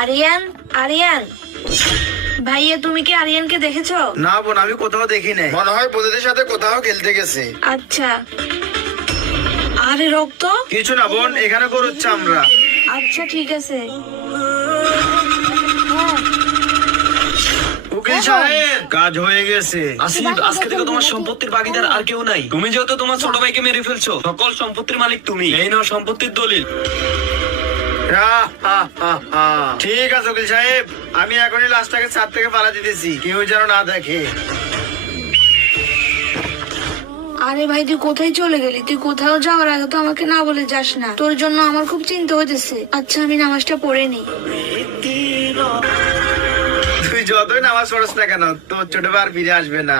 আরিয়ান, আরিয়ান ভাইয়া, তুমি কি আরিয়ানকে দেখেছো? না বোন, আমি কোথাও দেখি নাই, মনে হয় বন্ধুদের সাথে কোথাও খেলতে গেছে। আচ্ছা। আরে রক্ত? কিছু না বোন, এখানে করছি আমরা। আচ্ছা ঠিক আছে। উকিল সাহেব, কাজ হয়ে গেছে। আসিফ, আজকে থেকে তোমার সম্পত্তির ভাগিদার আর কেউ নাই। তুমি যেহেতু তোমার ছোট ভাইকে মেরে ফেলছো, সকল সম্পত্তির মালিক তুমি। এই নাও সম্পত্তির দলিল। ঠিক আছে উকিল সাহেব, আমি এখনই লাশটাকে ছাদ থেকে পালা দিতেছি, কেউ যেন না দেখে। আরে ভাই, তুই কোথায় চলে গেলি? তুই কোথাও যাওয়ার আগে তো আমাকে না বলে যাস না। তোর জন্য আমার খুব চিন্তা হইতেছে। আচ্ছা, আমি নামাজটা পড়ে নি। তুই যতই নামাজ পড়স না কেন, তোর ছোট ভাই আর ফিরে আসবে না।